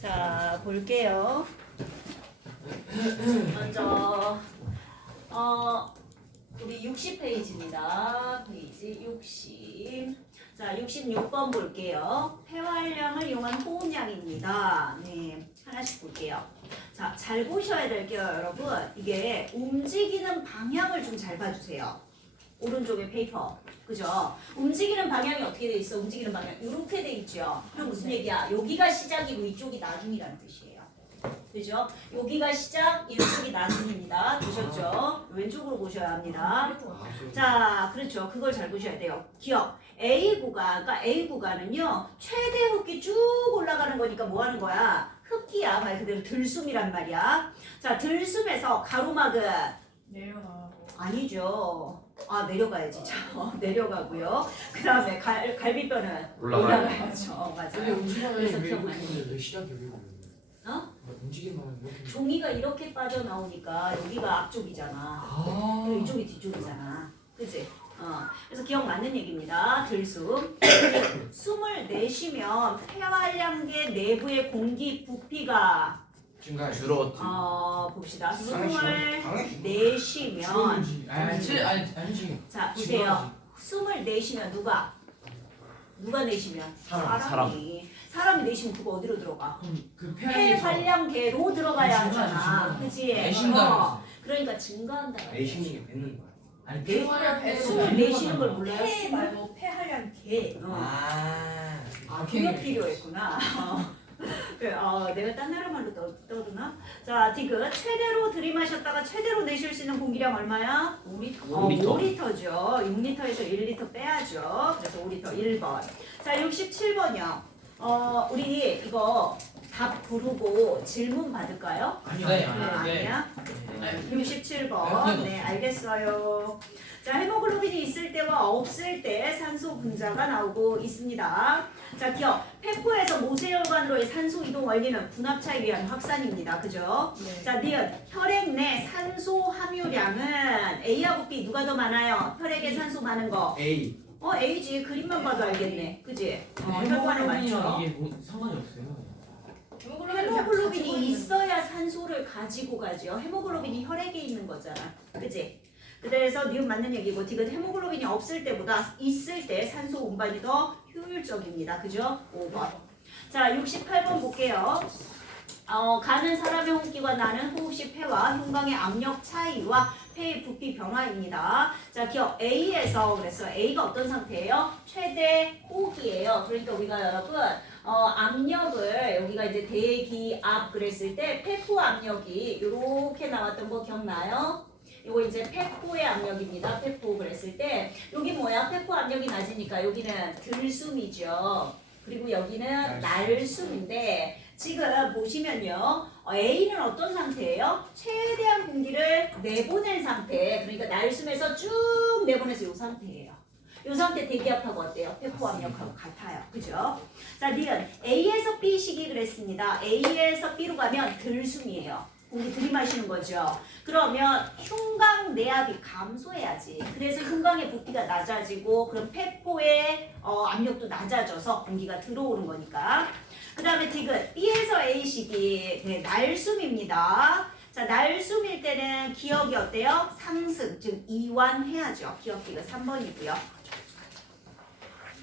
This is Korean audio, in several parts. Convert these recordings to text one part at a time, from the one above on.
자, 볼게요. 먼저 우리 60페이지입니다. 페이지 60. 자, 66번 볼게요. 폐활량을 이용한 호흡량입니다. 네, 하나씩 볼게요. 자, 잘 보셔야 될게요, 여러분. 이게 움직이는 방향을 좀 잘 봐주세요. 오른쪽에 페이퍼. 그죠? 움직이는 방향이 어떻게 돼 있어? 움직이는 방향. 이렇게 돼 있죠? 그럼 무슨 얘기야? 여기가 시작이고 이쪽이 나중이라는 뜻이에요. 그죠? 여기가 시작, 이쪽이 나중입니다. 보셨죠? 왼쪽으로 보셔야 합니다. 자, 그렇죠. 그걸 잘 보셔야 돼요. 기억. A 구간, 그러니까 A 구간은요, 최대 흡기 쭉 올라가는 거니까 뭐 하는 거야? 흡기야. 말 그대로 들숨이란 말이야. 자, 들숨에서 가로막은 내려가고 아니죠. 아, 내려가야지. 자, 내려가고요. 그 다음에 갈비뼈는 올라가요. 올라가야죠. 근데 맞아요. 움직임만 그래서 왜 기억 이렇게 많이 했는데 왜 시작이 왜 그러는 어? 움직임만 이렇게 종이가 이렇게 빠져나오니까 여기가 앞쪽이잖아. 아 그리고 이쪽이 뒤쪽이잖아. 그치? 그래서 기억 맞는 얘기입니다. 들숨. 숨을 내쉬면 폐활량계 내부의 공기 부피가 증가해 줄어. 봅시다. 당연히 숨을 당연히 내쉬면 아니지 자, 보세요. 숨을 내쉬면 누가 내쉬면 사람. 사람이 내쉬면 그거 어디로 들어가? 그 폐활량계로 들어가야 증가하지, 하잖아. 증가하지. 그치? 내쉰다 그러니까 증가한다. 내쉬는 게 뱉는 거야. 아니 폐- 폐활량계로 숨을 내쉬는 걸 몰라요? 폐 말고 폐활량 개. 그거 필요했구나. 내가 딴 나라 말로 떠드나? 자, 디귿. 최대로 들이마셨다가 최대로 내쉴 수 있는 공기량 얼마야? 5리터. 5리터죠. 6리터에서 1리터 빼야죠. 그래서 5리터 1번. 자, 67번이요. 우리 이거 답 부르고 질문 받을까요? 아니요 네. 네, 아니야? 67번. 네, 알겠어요. 자, 헤모글로빈이 있을 때와 없을 때 산소 분자가 나오고 있습니다. 자, 기억. 폐포에서 모세혈관으로의 산소 이동 원리는 분압차에 의한 확산입니다. 그죠? 네. 자, 니은. 혈액 내 산소 함유량은 A하고 B 누가 더 많아요? 혈액에 산소 많은 거. A. A지. 그림만 봐도 알겠네. 그지? 혈관에 맞죠? 헤모글로빈이랑 이게 뭐 상관이 없어요. 헤모글로빈이 있어야 산소를 가지고 가죠. 헤모글로빈이 혈액에 있는 거잖아. 그치? 그래서 니은 맞는 얘기고 디귿 헤모글로빈이 없을 때보다 있을 때 산소 운반이 더 효율적입니다. 그죠? 5번. 자, 68번 볼게요. 가는 사람의 호흡기와 나는 호흡시 폐와 흉곽의 압력 차이와 폐의 부피 변화입니다. 자, 기억 A에서 그래서 A가 어떤 상태예요? 최대 호흡이에요. 그러니까 우리가 여러분 압력을 여기가 이제 대기압 그랬을 때 폐포 압력이 이렇게 나왔던 거 기억나요? 이거 이제 폐포의 압력입니다. 폐포 그랬을 때 여기 뭐야? 폐포 압력이 낮으니까 여기는 들숨이죠. 그리고 여기는 날숨인데 지금 보시면요. A는 어떤 상태예요? 최대한 공기를 내보낸 상태. 그러니까 날숨에서 쭉 내보내서 이 상태예요. 이 상태 대기압하고 어때요? 폐포 압력하고 같아요. 그죠? 자, 니은 A에서 B식이 그랬습니다. A에서 B로 가면 들숨이에요. 공기 들이마시는 거죠. 그러면 흉곽 내압이 감소해야지. 그래서 흉곽의 부피가 낮아지고 그럼 폐포의 압력도 낮아져서 공기가 들어오는 거니까. 그 다음에 디귿 B에서 A식이 네, 날숨입니다. 자, 날숨일 때는 기억이 어때요? 상승, 즉 이완해야죠. 기억 디귿 3번이고요.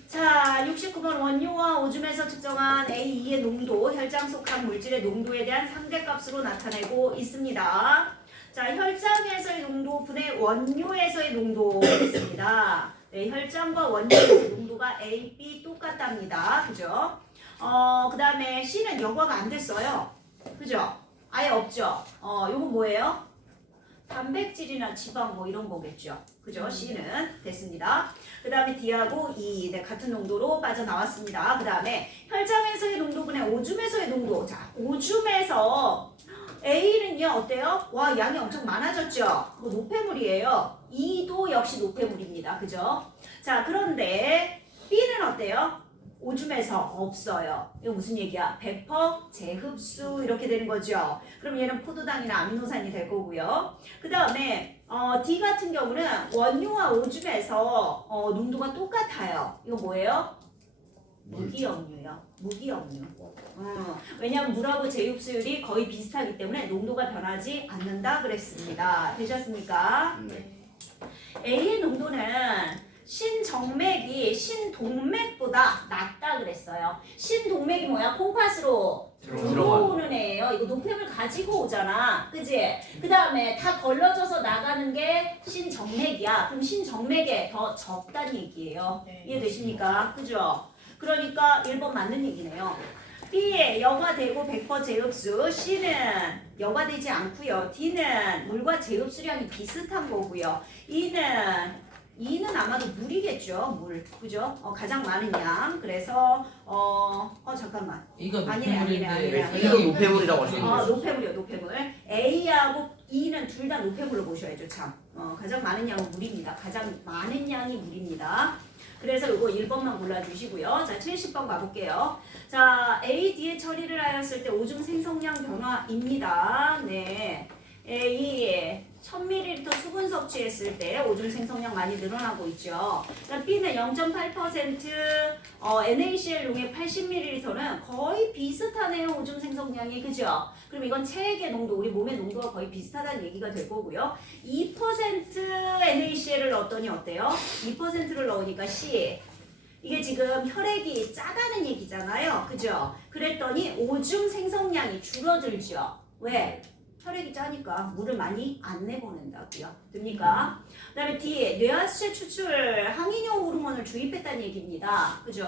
자, 69번 원료와 오줌에서 측정한 A2의 농도, 혈장 속 각 물질의 농도에 대한 상대값으로 나타내고 있습니다. 자, 혈장에서의 농도 분의 원료에서의 농도 있습니다. 네, 혈장과 원료의 농도가 A, B 똑같답니다. 그죠? 그 다음에 C는 여과가 안 됐어요. 그죠? 아예 없죠? 요거 뭐예요? 단백질이나 지방 뭐 이런 거겠죠. 그죠? C는 됐습니다. 그 다음에 D하고 E 네, 같은 농도로 빠져나왔습니다. 그 다음에 혈장에서의 농도분의 오줌에서의 농도. 자, 오줌에서 A는요 어때요? 와, 양이 엄청 많아졌죠? 뭐 노폐물이에요. E도 역시 노폐물입니다. 그죠? 자, 그런데 B는 어때요? 오줌에서 없어요. 이거 무슨 얘기야? 100% 재흡수 이렇게 되는 거죠. 그럼 얘는 포도당이나 아미노산이 될 거고요. 그 다음에 D 같은 경우는 원료와 오줌에서 농도가 똑같아요. 이거 뭐예요? 무기역류요. 무기역류. 왜냐하면 물하고 제육수율이 거의 비슷하기 때문에 농도가 변하지 않는다 그랬습니다. 되셨습니까? 네. A의 농도는 신정맥이 신동맥보다 낮다 그랬어요. 신동맥이 뭐야? 콩팥으로 들어오는 애예요. 이거 노폐물 가지고 오잖아. 그지? 그 다음에 다 걸러져서 나가는 게 신정맥이야. 그럼 신정맥에 더 적다는 얘기예요. 네. 이해되십니까? 그죠? 그러니까 1번 맞는 얘기네요. B에 여과되고 100% 제흡수, C는 여과되지 않고요. D는 물과 제흡수량이 비슷한 거고요. E는 아마도 물이겠죠. 물. 그죠? 가장 많은 양. 그래서 잠깐만. 이거 아니네. 이거 노폐물이라고 하시는 노폐물이요. 노폐물. A하고 E는 둘 다 노폐물로 보셔야죠. 참. 가장 많은 양은 물입니다. 가장 많은 양이 물입니다. 그래서 이거 1번만 골라주시고요. 자, 70번 가볼게요. 자, A, D에 처리를 하였을 때 오줌 생성량 변화입니다. 네. A 1000ml 수분 섭취했을 때 오줌 생성량 많이 늘어나고 있죠. 그다음 B는 0.8% NaCl용의 80ml는 거의 비슷하네요. 오줌 생성량이. 그죠? 그럼 이건 체액의 농도, 우리 몸의 농도가 거의 비슷하다는 얘기가 될 거고요. 2% NaCl을 넣었더니 어때요? 2%를 넣으니까 C. 이게 지금 혈액이 짜다는 얘기잖아요. 그죠? 그랬더니 오줌 생성량이 줄어들죠. 왜? 혈액이 짜니까 물을 많이 안 내보낸다고요. 됩니까? 그 다음에 D, 뇌하수체 추출 항이뇨 호르몬을 주입했다는 얘기입니다. 그죠?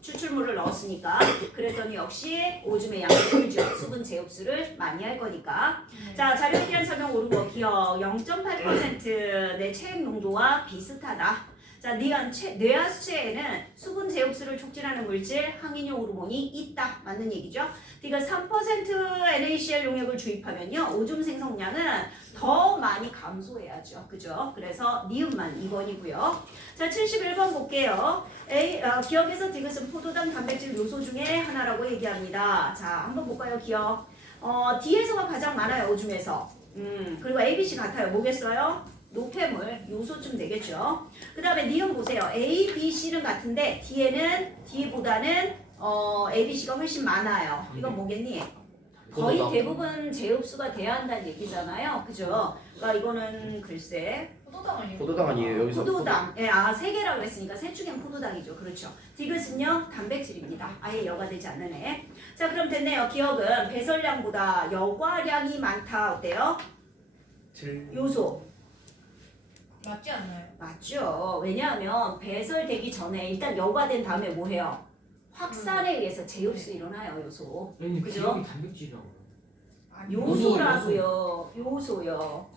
추출물을 넣었으니까. 그랬더니 역시 오줌의 양이 줄죠. 수분 제흡수를 많이 할 거니까. 자, 자료에 대한 설명 옳은 거 기억. 0.8% 내 체액 농도와 비슷하다. 자, 뇌하수체에는 수분 제흡수를 촉진하는 물질 항이뇨 호르몬이 있다. 맞는 얘기죠? D가 3% NaCl 용액을 주입하면요. 오줌 생성량은 더 많이 감소해야죠. 그죠? 그래서 니은만 2번이고요. 자, 71번 볼게요. 기억에서 디귿은 포도당 단백질 요소 중에 하나라고 얘기합니다. 자, 한번 볼까요? 기억. D에서가 가장 많아요. 오줌에서. 그리고 A, B, C 같아요. 뭐겠어요? 노폐물, 요소쯤 되겠죠. 그 다음에 니은 보세요. A, B, C는 같은데 D보다는 A, B, C가 훨씬 많아요. 이건 뭐겠니? 거의 대부분 제흡수가 돼야 한다는 얘기잖아요. 그죠? 그러니까 이거는 글쎄 포도당 아니에요? 포도당 아니에요 여기서? 포도당. 예, 세 개라고 했으니까 세 축엔 포도당이죠. 그렇죠. 디귿은요 단백질입니다. 아예 여과되지 않는 애. 자, 그럼 됐네요. 기억은 배설량보다 여과량이 많다. 어때요? 요소. 맞지 않나요? 맞죠. 왜냐하면 배설되기 전에 일단 여과된 다음에 뭐 해요? 확산에 의해서 제흡수 일어나요. 요소. 아니 그죠? 기억이 단백질이라고. 요소라고요. 요소요.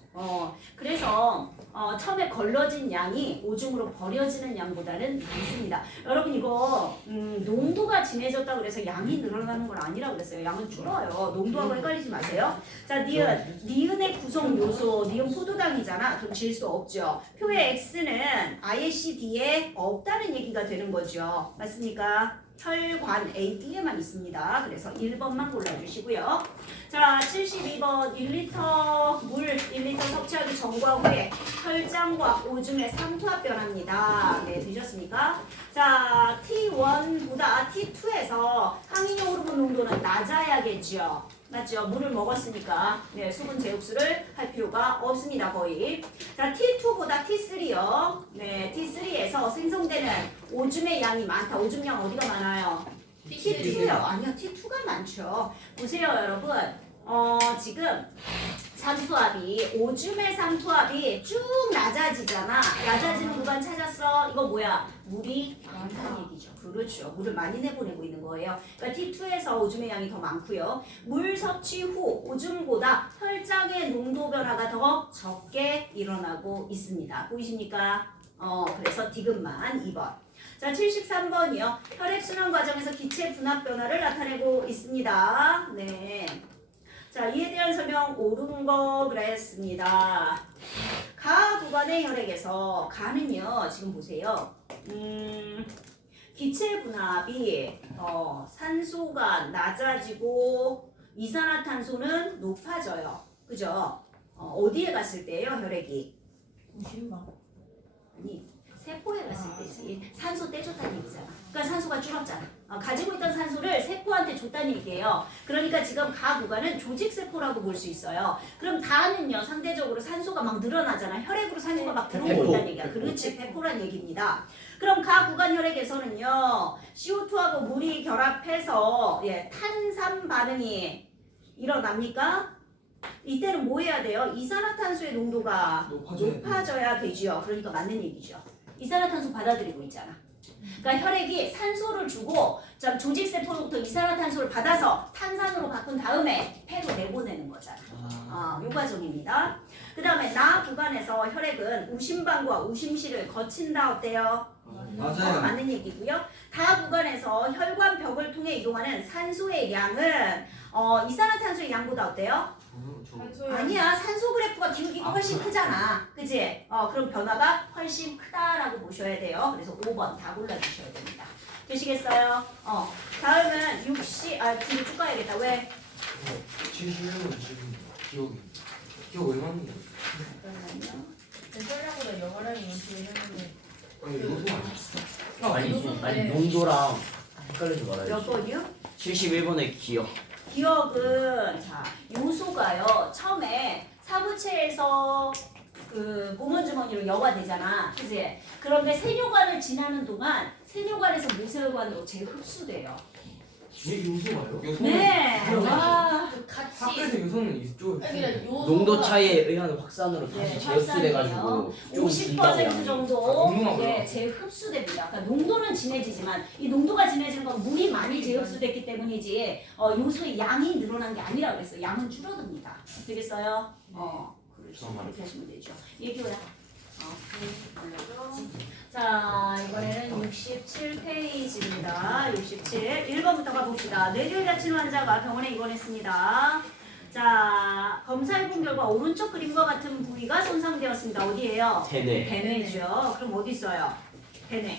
그래서 처음에 걸러진 양이 오줌으로 버려지는 양보다는 많습니다. 여러분 이거 농도가 진해졌다 그래서 양이 늘어나는 건 아니라 그랬어요. 양은 줄어요. 농도하고 헷갈리지 마세요. 자, 니은의 구성 요소, 니은 포도당이잖아. 그럼 질 수 없죠. 표의 X는 ICD에 없다는 얘기가 되는 거죠. 맞습니까? 혈관 AD에만 있습니다. 그래서 1번만 골라주시고요. 자, 72번 1리터 물 1리터 섭취하기 전과 후에 혈장과 오줌의 삼투압 변화입니다. 네, 되셨습니까? 자, T1보다 T2에서 항이뇨 호르몬 농도는 낮아야겠죠. 맞죠? 물을 먹었으니까 네, 수분 제흡수를 할 필요가 없습니다. 거의. 자, T2보다 T3요. 네, T3에서 생성되는 오줌의 양이 많다. 오줌량 어디가 많아요? T2요. 아니요, T2가 많죠. 보세요, 여러분. 지금 삼투압이 오줌의 삼투압이 쭉 낮아지잖아. 낮아지는 구간 찾았어. 이거 뭐야? 물이 많다는 얘기죠. 그렇죠. 물을 많이 내보내고 있는 거예요. 그러니까 T2에서 오줌의 양이 더 많고요. 물 섭취 후 오줌보다 혈장의 농도 변화가 더 적게 일어나고 있습니다. 보이십니까? 그래서 디귿만 2번. 자, 73번이요. 혈액순환 과정에서 기체 분압 변화를 나타내고 있습니다. 네. 자, 이에 대한 설명 옳은 거 그랬습니다. 가 구간의 혈액에서 가는요. 지금 보세요. 기체 분압이 산소가 낮아지고 이산화탄소는 높아져요. 그죠? 어디에 갔을 때예요, 혈액이? 무심만. 아니, 세포에 갔을 때지. 산소 떼줬다는 얘기잖아. 그러니까 산소가 줄었잖아. 가지고 있던 산소를 세포한테 줬다는 얘기예요. 그러니까 지금 가 구간은 조직세포라고 볼 수 있어요. 그럼 다는요, 상대적으로 산소가 막 늘어나잖아. 혈액으로 산소가 막 들어오고 배포. 있다는 얘기야. 그렇지, 배포란 얘기입니다. 그럼 가 구간 혈액에서는요, CO2하고 물이 결합해서 탄산 반응이 일어납니까? 이때는 뭐 해야 돼요? 이산화탄소의 농도가 높아져야 되죠. 그러니까 맞는 얘기죠. 이산화탄소 받아들이고 있잖아. 그러니까 혈액이 산소를 주고 조직세포로부터 이산화탄소를 받아서 탄산으로 바꾼 다음에 폐로 내보내는 거잖아. 요 과정입니다. 그 다음에 나 구간에서 혈액은 우심방과 우심실을 거친다. 어때요? 맞아요. 맞는 얘기고요. 다 구간에서 혈관 벽을 통해 이동하는 산소의 양은 이산화탄소의 양보다 어때요? 아니야. 산소 그래프가 기울기가 훨씬 크잖아. 그지? 그럼 변화가 훨씬 크다라고 보셔야 돼요. 그래서 5번 다 골라주셔야 됩니다. 되시겠어요? 다음은 60, 뒤로 쭉 가야겠다. 왜? 71번 지금 기억 왜 맞는 거야? 잠깐만요. 전설량보다 영어량이 원칙을 했는데 아니 요소 아니야? 아니 농도랑 헷갈리지 몇 말아야지. 번이요? 71번의 기억. 기억은 요소가요. 처음에 사부체에서 그 보먼주머니로 여가 되잖아. 그지? 그런데 세뇨관을 지나는 동안 세뇨관에서 모세혈관으로 재흡수돼요. 얘 요소가요? 네. 와. 그 같이 학교에서 요소는 이쪽. 아니 그냥 요소가 농도 차이에 의한 확산으로 네, 다시 재흡수돼가지고 좀 준다고 50% 양이. 정도 농도가 재흡수됩니다. 그러니까 농도는 진해지지만 이 농도가 진해지는 건 물이 많이 재흡수됐기 때문이지 요소의 양이 늘어난 게 아니라고 그랬어요. 양은 줄어듭니다. 되겠어요? 그렇죠. 이렇게 하시면 되죠. 얘기해라. 자, 이번에는 67페이지입니다. 67. 1번부터 가봅시다. 뇌를 다친 환자가 병원에 입원했습니다. 자, 검사해본 결과 오른쪽 그림과 같은 부위가 손상되었습니다. 어디예요? 대뇌. 대뇌죠. 그럼 어디 있어요? 대뇌.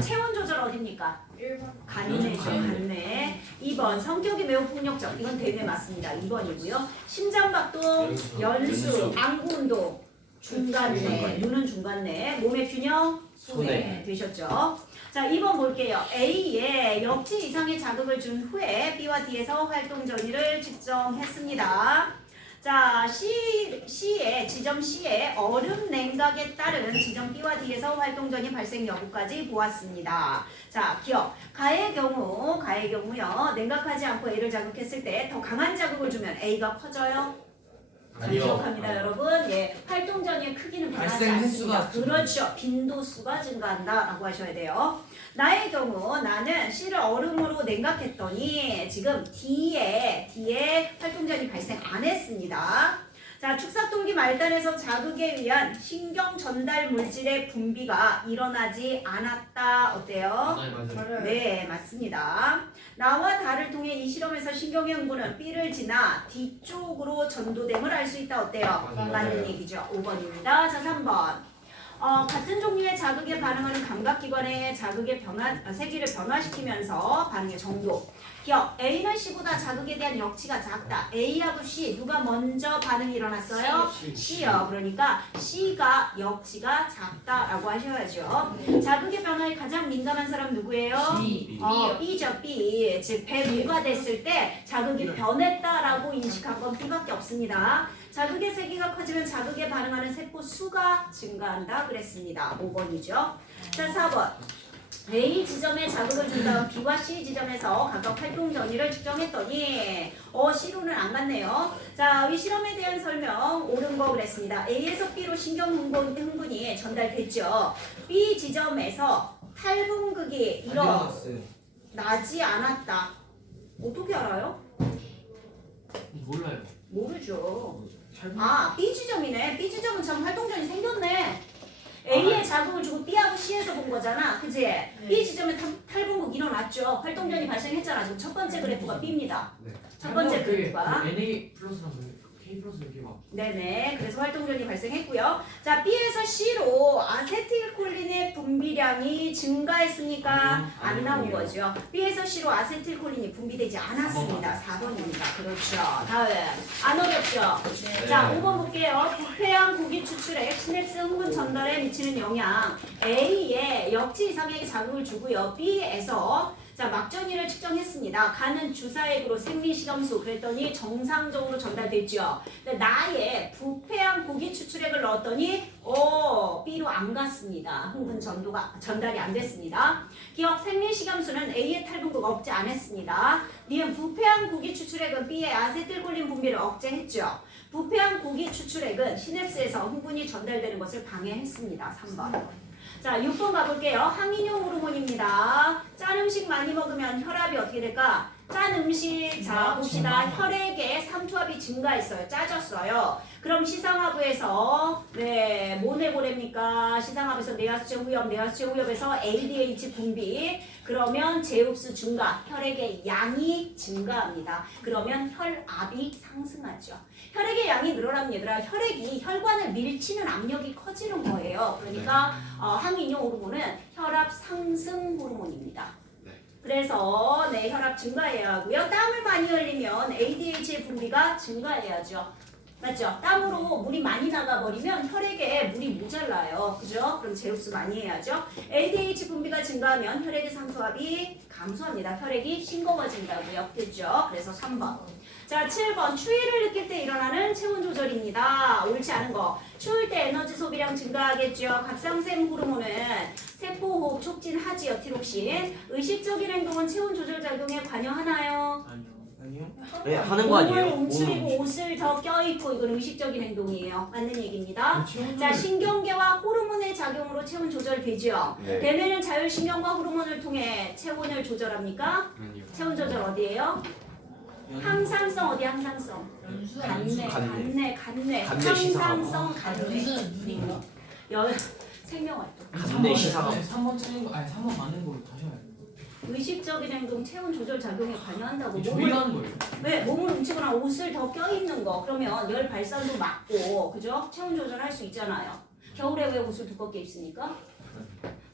체온 조절 어딥니까? 1번 간이네죠. 간내. 2번 성격이 매우 폭력적. 이건 대뇌 맞습니다. 2번이고요. 심장박동, 연수, 안구운동. 중간내. 누는 중간내. 몸의 균형, 손해. 되셨죠? 자, 2번 볼게요. A에 역치 이상의 자극을 준 후에 B와 D에서 활동 전이를 측정했습니다. 자, 지점 C의 얼음 냉각에 따른 지점 B와 D에서 활동 전이 발생 여부까지 보았습니다. 자, 기억. 가의 경우요. 냉각하지 않고 A를 자극했을 때 더 강한 자극을 주면 A가 커져요. 잘 아니요. 기억합니다, 여러분. 활동 전의 크기는 변하지 발생 않습니다. 횟수가 그렇죠. 빈도수가 증가한다라고 하셔야 돼요. 나의 경우 나는 C를 얼음으로 냉각했더니 지금 D에 활동 전이 발생 안 했습니다. 자, 축삭동기 말단에서 자극에 의한 신경 전달 물질의 분비가 일어나지 않았다. 어때요? 맞아요. 네, 맞습니다. 나와 다를 통해 이 실험에서 신경의 흥분은 B를 지나 D쪽으로 전도됨을 알 수 있다. 어때요? 맞아요. 맞는 얘기죠. 5번입니다. 자, 3번. 같은 종류의 자극에 반응하는 감각기관의 자극의 세기를 변화시키면서 반응의 정도. 기억. A는 C보다 자극에 대한 역치가 작다. A하고 C 누가 먼저 반응이 일어났어요? C요. 그러니까 C가 역치가 작다라고 하셔야죠. 자극의 변화에 가장 민감한 사람 누구예요? B죠. B. 즉 배무가 됐을 때 자극이 변했다라고 인식한 건 B밖에 없습니다. 자극의 세기가 커지면 자극에 반응하는 세포 수가 증가한다 그랬습니다. 5번이죠. 자, 4번. A 지점에 자극을 준 다음 B와 C 지점에서 각각 활동 전이를 측정했더니 C로는 안 갔네요. 자, 위 실험에 대한 설명 옳은 거 그랬습니다. A에서 B로 신경 흥분이 전달됐죠. B 지점에서 탈분극이 일어나지 않았다. 어떻게 알아요? 몰라요. 모르죠. B 지점이네. B 지점은 참 활동전이 생겼네. A에 자극을 주고 B하고 C에서 본 거잖아. 그지? B 지점에 탈분극 일어났죠. 활동전이 발생했잖아. 지금 첫 번째 그래프가 B입니다. 네. 첫 번째 그래프가. NA 플러스랑 K 플러스 여기 막 네네. 그래서 활동량이 발생했고요. 자, B에서 C로 아세틸콜린의 분비량이 증가했습니까? 안 나온 거죠. B에서 C로 아세틸콜린이 분비되지 않았습니다. 4번입니다. 그렇죠. 다음. 안 어렵죠? 네. 자, 5번 볼게요. 부패한 고기 추출액, 시냅스 흥분 전달에 미치는 영향. A에 역치 이상의 자극을 주고요. B에서 자, 막전이를 측정했습니다. 가는 주사액으로 생리식염수 그랬더니 정상적으로 전달됐죠. 근데 나의 부패한 고기 추출액을 넣었더니 B로 안 갔습니다. 흥분 전도가 전달이 안 됐습니다. 기억 생리식염수는 A의 탈분구가 억제 안 했습니다. 니은 부패한 고기 추출액은 B의 아세틸콜린 분비를 억제했죠. 부패한 고기 추출액은 시냅스에서 흥분이 전달되는 것을 방해했습니다. 3번. 자, 6번 가볼게요. 항인용 호르몬입니다. 짠 음식 많이 먹으면 혈압이 어떻게 될까? 짠 음식, 자 봅시다. 혈액의 삼투압이 증가했어요. 짜졌어요. 그럼 시상하부에서 뭐 내보냅니까? 시상하부에서 내하수체 후엽, 내하수체 후엽에서 LDH 분비. 그러면 제흡수 증가, 혈액의 양이 증가합니다. 그러면 혈압이 상승하죠. 혈액의 양이 늘어나면 얘들아 혈액이 혈관을 밀치는 압력이 커지는 거예요. 그러니까 항인용 호르몬은 혈압 상승 호르몬입니다. 그래서 혈압 증가해야 하고요. 땀을 많이 흘리면 ADH의 분비가 증가해야죠. 맞죠? 땀으로 물이 많이 나가버리면 혈액에 물이 모자라요. 그죠? 그럼 제흡수 많이 해야죠. ADH 분비가 증가하면 혈액의 상수압이 감소합니다. 혈액이 싱거워진다고요. 됐죠? 그래서 3번. 자, 7번. 추위를 느낄 때 일어나는 체온 조절입니다. 옳지 않은 거. 추울 때 에너지 소비량 증가하겠죠. 갑상샘 호르몬은 세포호흡 촉진하지요. 티록신. 의식적인 행동은 체온 조절 작용에 관여하나요? 아니요. 아니요. 네, 하는 거 아니에요? 몸을 움츠리고 몸을 옷을 더 껴입고 이건 의식적인 행동이에요. 맞는 얘기입니다. 체온 자, 조절- 신경계와 호르몬의 작용으로 체온 조절되죠. 네. 대뇌는 자율신경과 호르몬을 통해 체온을 조절합니까? 아니요. 체온 조절 어디예요? 항상성 어디 항상성? 연수 간내, 간내. 간내. 간내 시상하고. 항상성 간내. 무슨 눈인가? 생명활동. 간내 시상하고. 3번 틀린 거 아니 3번 맞는 거로 다시 해야 돼. 의식적인 행동 체온 조절 작용에 관여한다고. 이게 몸을 조이라는 거예요. 왜 몸을 움츠거나 옷을 더 껴입는 거 그러면 열 발산도 막고 그죠? 체온 조절할 수 있잖아요. 겨울에 왜 옷을 두껍게 입습니까?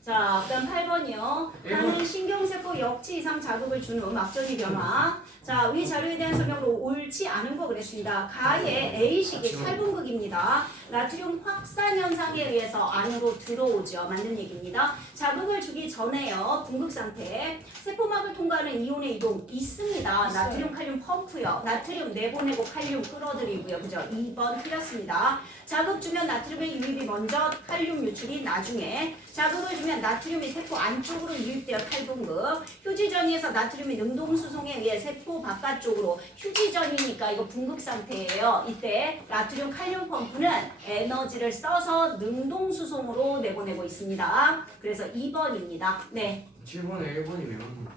자, 그다음 8번이요. 가는 신경세포 역치 이상 자극을 주는 막전이 변화. 자, 위 자료에 대한 설명으로 옳지 않은 거 그랬습니다. 가의 A식이 탈분극입니다. 나트륨 확산 현상에 의해서 안으로 들어오죠. 맞는 얘기입니다. 자극을 주기 전에요. 분극 상태. 세포막을 통과하는 이온의 이동 있습니다. 나트륨 칼륨 펌프요. 나트륨 내보내고 칼륨 끌어들이고요. 그죠? 2번 틀렸습니다. 자극 주면 나트륨의 유입이 먼저 칼륨 유출이 나중에 자극을 주면 나트륨이 세포 안쪽으로 유입되어 탈분극 휴지전이에서 나트륨이 능동수송에 의해 세포 바깥쪽으로 휴지전이니까 이거 분극 상태예요. 이때 나트륨 칼륨 펌프는 에너지를 써서 능동수송으로 내보내고 있습니다. 그래서 2번입니다. 네. 7번에 1번이 왜 맞는 거야?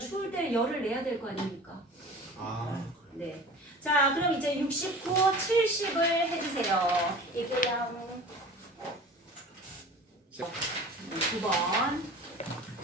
추울 때 열을 내야 될 거 아닙니까? 아. 네. 자, 그럼 이제 69, 70을 해주세요. 이거요. 9번.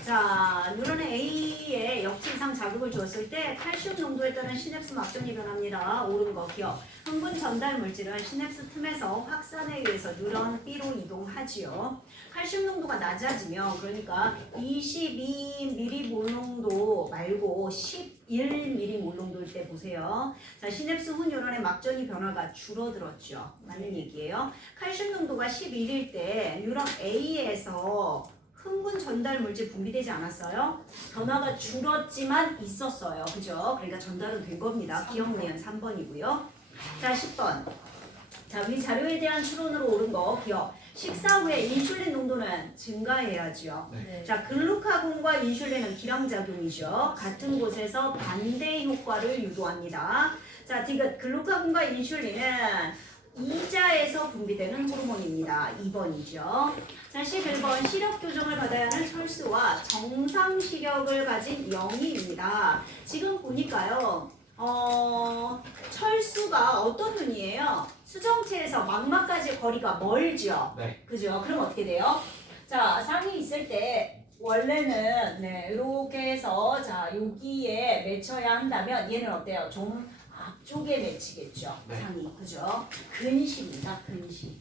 자, 뉴런 A에 역치 이상 자극을 줬을 때 칼슘 농도에 따른 시냅스 막전이 변합니다. 옳은 거 기억. 흥분 전달 물질은 시냅스 틈에서 확산에 의해서 뉴런 B로 이동하지요. 칼슘 농도가 낮아지면 그러니까 22m몰 농도 말고 11m몰 농도일 때 보세요. 자, 시냅스 후 뉴런의 막전이 변화가 줄어들었죠. 맞는 얘기예요. 칼슘 농도가 11일 때 뉴런 A에서 흥분 전달 물질 분비되지 않았어요? 변화가 줄었지만 있었어요. 그죠? 그러니까 전달은 된 겁니다. 기억내연 3번이고요. 자, 10번. 자, 위 자료에 대한 추론으로 옳은 거 기억. 식사 후에 인슐린 농도는 증가해야죠. 네. 자, 글루카곤과 인슐린은 기량작용이죠. 같은 곳에서 반대 효과를 유도합니다. 자, 디귿 글루카곤과 인슐린은 이자에서 분비되는 호르몬입니다. 2번이죠. 자, 11번 시력 교정을 받아야 하는 철수와 정상 시력을 가진 영희입니다. 지금 보니까요. 철수가 어떤 눈이에요? 수정체에서 망막까지 거리가 멀죠? 네. 그죠? 그럼 어떻게 돼요? 자, 상이 있을 때 원래는 이렇게 해서 자, 여기에 맺혀야 한다면 얘는 어때요? 좀 앞쪽에 맺히겠죠. 네. 상이. 그죠? 근시입니다. 근시.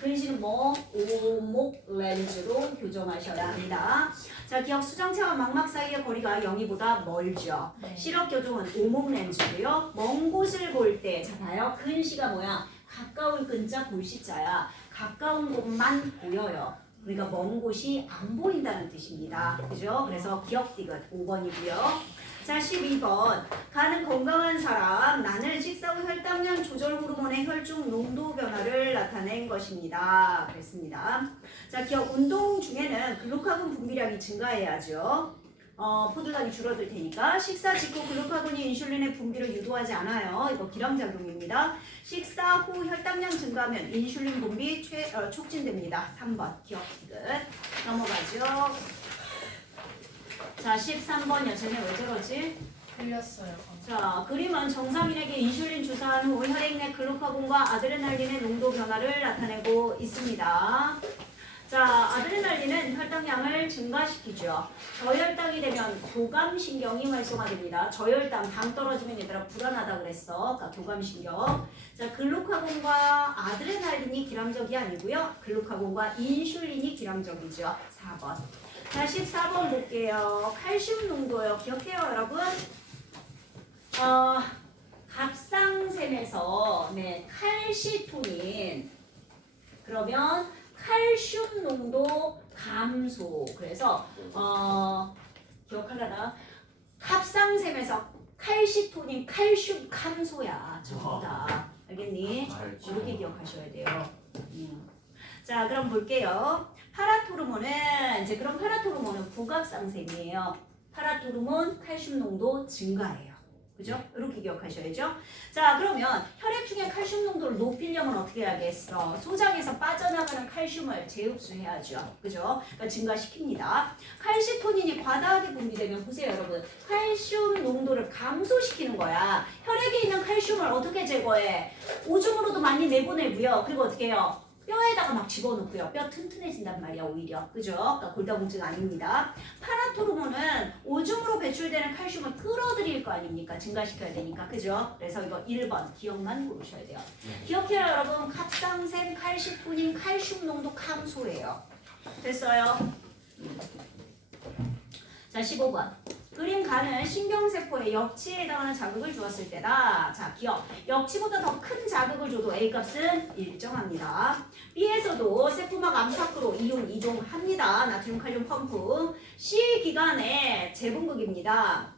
근시는 뭐 오목 렌즈로 교정하셔야 합니다. 자, 기억 수정체와 망막 사이의 거리가 0이보다 멀죠. 네. 시력 교정은 오목 렌즈고요. 먼 곳을 볼 때, 자 봐요. 근시가 뭐야? 가까울 근자 골시자야. 가까운 곳만 보여요. 그러니까 먼 곳이 안 보인다는 뜻입니다. 그죠? 그래서 기억 디귿 5번이고요. 자, 12번. 간은 건강한 사람, 난은 식사 후 혈당량 조절 호르몬의 혈중 농도 변화를 나타낸 것입니다. 그랬습니다. 자, 기억 운동 중에는 글루카곤 분비량이 증가해야죠. 포도당이 줄어들 테니까. 식사 직후 글루카곤이 인슐린의 분비를 유도하지 않아요. 이거 기량작용입니다. 식사 후 혈당량 증가하면 인슐린 분비 촉진됩니다. 3번 기억 디귿. 넘어가죠. 자, 13번이요. 쟤네 왜 저러지? 틀렸어요. 자, 그림은 정상인에게 인슐린 주사한 후 혈액 내 글루카곤과 아드레날린의 농도 변화를 나타내고 있습니다. 자, 아드레날린은 혈당량을 증가시키죠. 저혈당이 되면 교감신경이 활성화됩니다. 저혈당, 당 떨어지면 얘들아 불안하다 그랬어. 그러니까 교감신경. 자, 글루카곤과 아드레날린이 기량적이 아니고요. 글루카곤과 인슐린이 기량적이죠. 4번. 자, 14번 볼게요. 칼슘 농도요. 기억해요, 여러분? 갑상샘에서 칼시토닌 그러면 칼슘 농도 감소. 그래서 기억하려나? 갑상샘에서 칼시토닌, 칼슘 감소야. 전부 다. 알겠니? 이렇게 기억하셔야 돼요. 자, 그럼 볼게요. 파라토르몬은 이제 그럼 파라토르몬은 부각상샘이에요. 파라토르몬 칼슘 농도 증가해요. 그죠? 이렇게 기억하셔야죠. 자, 그러면 혈액 중에 칼슘 농도를 높이려면 어떻게 해야겠어? 소장에서 빠져나가는 칼슘을 재흡수해야죠. 그죠? 그러니까 증가시킵니다. 칼시토닌이 과다하게 분비되면 보세요, 여러분. 칼슘 농도를 감소시키는 거야. 혈액에 있는 칼슘을 어떻게 제거해? 오줌으로도 많이 내보내고요. 그리고 어떻게 해요? 뼈에다가 막 집어넣고요. 뼈 튼튼해진단 말이야, 오히려. 그죠? 그러니까 골다공증 아닙니다. 파라토르몬은 오줌으로 배출되는 칼슘을 끌어들일 거 아닙니까? 증가시켜야 되니까. 그죠? 그래서 이거 1번 기억만 고르셔야 돼요. 기억해요, 여러분. 갑상샘, 칼시토닌, 칼슘 농도 감소예요. 됐어요? 자, 15번. 그림 간은 신경세포의 역치에 해당하는 자극을 주었을 때다. 자, 기억. 역치보다 더 큰 자극을 줘도 A값은 일정합니다. B에서도 세포막 안팎으로 이온 이동합니다. 나트륨 칼륨 펌프. C 기간에 재분극입니다.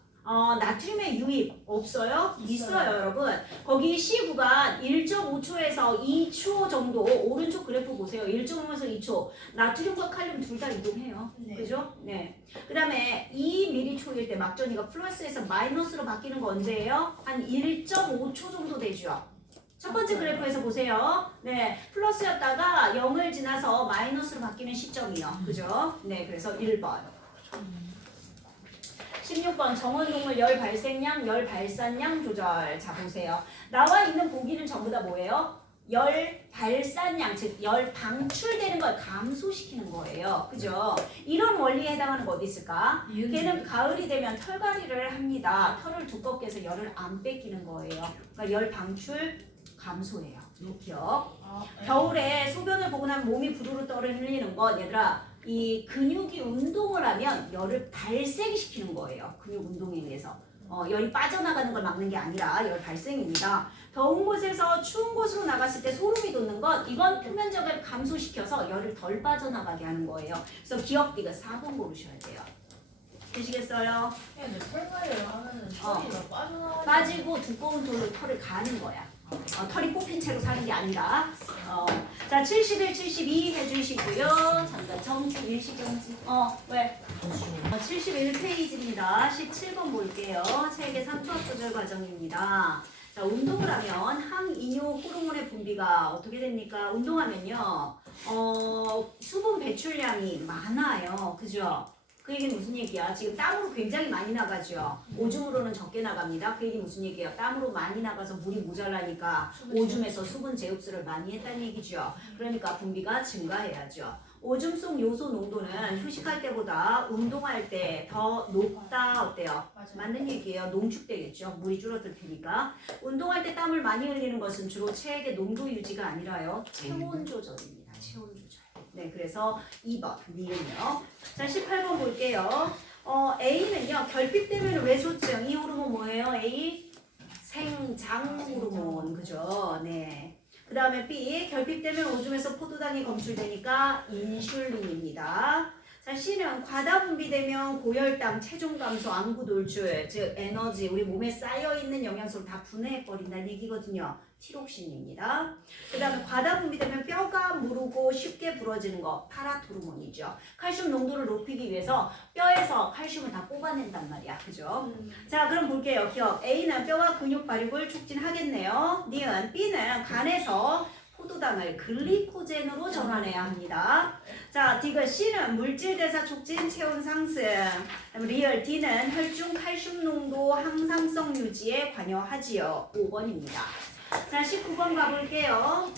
나트륨의 유입 없어요? 있어요, 여러분. 거기 C 구간 1.5초에서 2초 정도 오른쪽 그래프 보세요. 1.5에서 2초. 나트륨과 칼륨 둘 다 이동해요. 네. 그죠? 네. 그 다음에 2mC일 때 막전이가 플러스에서 마이너스로 바뀌는 거 언제예요? 한 1.5초 정도 되죠. 첫 번째 그래프에서 보세요. 네, 플러스였다가 0을 지나서 마이너스로 바뀌는 시점이요. 그죠? 네, 그래서 1번. 16번 정원동물 열 발생량, 열 발산량 조절. 자, 보세요. 나와 있는 보기는 전부 다 뭐예요? 열 발산량, 즉 열 방출되는 걸 감소시키는 거예요. 그죠? 이런 원리에 해당하는 거 어디 있을까? 걔는 가을이 되면 털갈이를 합니다. 털을 두껍게 해서 열을 안 뺏기는 거예요. 그러니까 열 방출 감소해요. 기억. 겨울에 소변을 보고 나면 몸이 부르르 떨어 흘리는 건 얘들아 이 근육이 운동을 하면 열을 발생시키는 거예요. 근육 운동에 의해서. 열이 빠져나가는 걸 막는 게 아니라 열 발생입니다. 더운 곳에서 추운 곳으로 나갔을 때 소름이 돋는 건 이건 표면적을 감소시켜서 열을 덜 빠져나가게 하는 거예요. 그래서 기억비가 4번 고르셔야 돼요. 되시겠어요? 근데 털갈이를 하면은 털이 막 빠져나가. 빠지고 두꺼운 돌로 털을 가는 거야. 털이 뽑힌 채로 사는 게 아니라. 자, 71, 72 해주시고요. 잠깐 정주 일시정지. 왜? 71페이지입니다. 17번 볼게요. 체계 3초합 조절 과정입니다. 자, 운동을 하면 항이뇨 호르몬의 분비가 어떻게 됩니까? 운동하면요. 수분 배출량이 많아요. 그죠? 그 얘기는 무슨 얘기야? 지금 땀으로 굉장히 많이 나가죠. 오줌으로는 적게 나갑니다. 그 얘기 무슨 얘기예요? 땀으로 많이 나가서 물이 모자라니까 오줌에서 수분 재흡수를 많이 했다는 얘기죠. 그러니까 분비가 증가해야죠. 오줌 속 요소 농도는 휴식할 때보다 운동할 때 더 높다. 어때요? 맞아요. 맞는 얘기예요. 농축되겠죠. 물이 줄어들 테니까. 운동할 때 땀을 많이 흘리는 것은 주로 체액의 농도 유지가 아니라요. 체온 조절입니다. 체온 조절. 네, 그래서 2번 니은요. 자, 18번 볼게요. A는요. 결핍되면 외소증. 이 호르몬 뭐예요? A? 생장 호르몬. 그죠? 네. 그 다음에 B. 결핍되면 오줌에서 포도당이 검출되니까 인슐린입니다. 자, C는 과다 분비되면 고혈당, 체중 감소, 안구 돌출, 즉 에너지, 우리 몸에 쌓여있는 영양소를 다 분해해버린다는 얘기거든요. 티록신입니다. 그 다음에 과다 분비되면 뼈가 무르고 쉽게 부러지는 거, 파라토르몬이죠. 칼슘 농도를 높이기 위해서 뼈에서 칼슘을 다 뽑아낸단 말이야. 그죠? 자, 그럼 볼게요. 기억. A는 뼈와 근육 발육을 촉진하겠네요. 니은 B는 간에서 포도당을 글리코젠으로 전환해야 합니다. 자, 디귿 C는 물질 대사 촉진, 체온 상승. 리얼 D는 혈중 칼슘 농도 항상성 유지에 관여하지요. 5번입니다. 자, 19번 가볼게요.